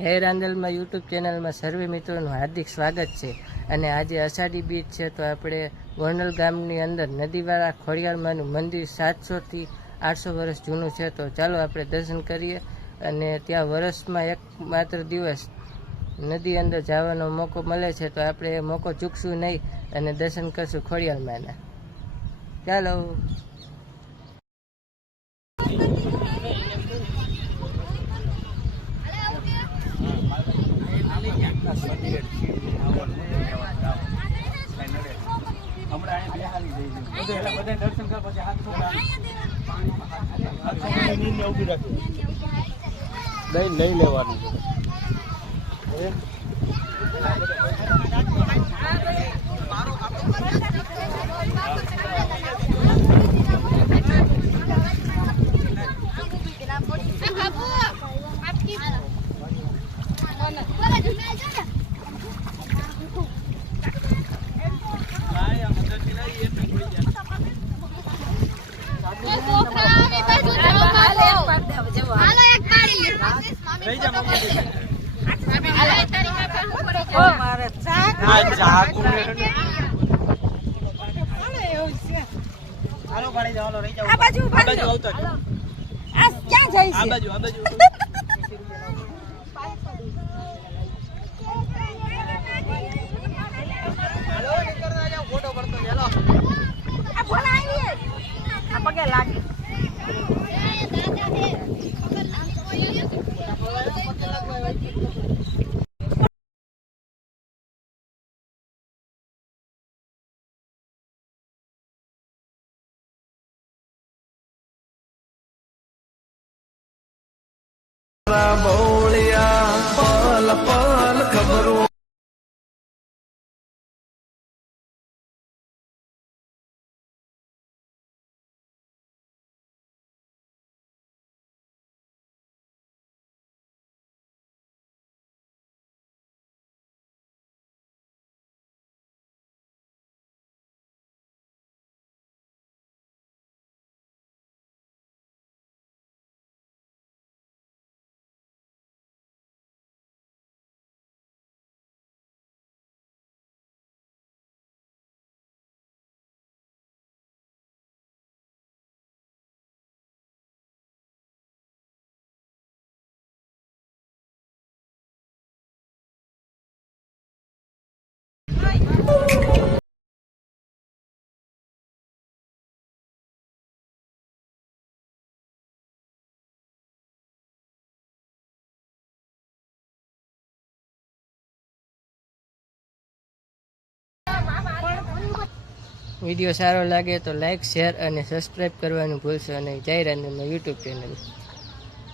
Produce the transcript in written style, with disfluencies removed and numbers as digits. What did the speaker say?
હે રાંદલમાં યુટ્યુબ ચેનલમાં સર્વે મિત્રોનું હાર્દિક સ્વાગત છે. અને આજે અષાઢી બીજ છે, તો આપણે ગોંડલ ગામની અંદર નદીવાળા ખોડિયારમાંનું મંદિર 700 થી 800 વર્ષ જૂનું છે. તો ચાલો આપણે દર્શન કરીએ. અને ત્યાં વર્ષમાં એક માત્ર દિવસ નદી અંદર જવાનો મોકો મળે છે, તો આપણે એ મોકો ચૂકશું નહીં અને દર્શન કરશું ખોડિયારમાંના. ચાલો. લઈ લેવાનું બોલિયા પલ પલ ખબરો. વિડીયો સારો લાગે તો લાઈક, શેર અને સબસ્ક્રાઈબ કરવાનું ભૂલશો નહીં. જય રાંદલમાં યુટ્યુબ ચેનલ.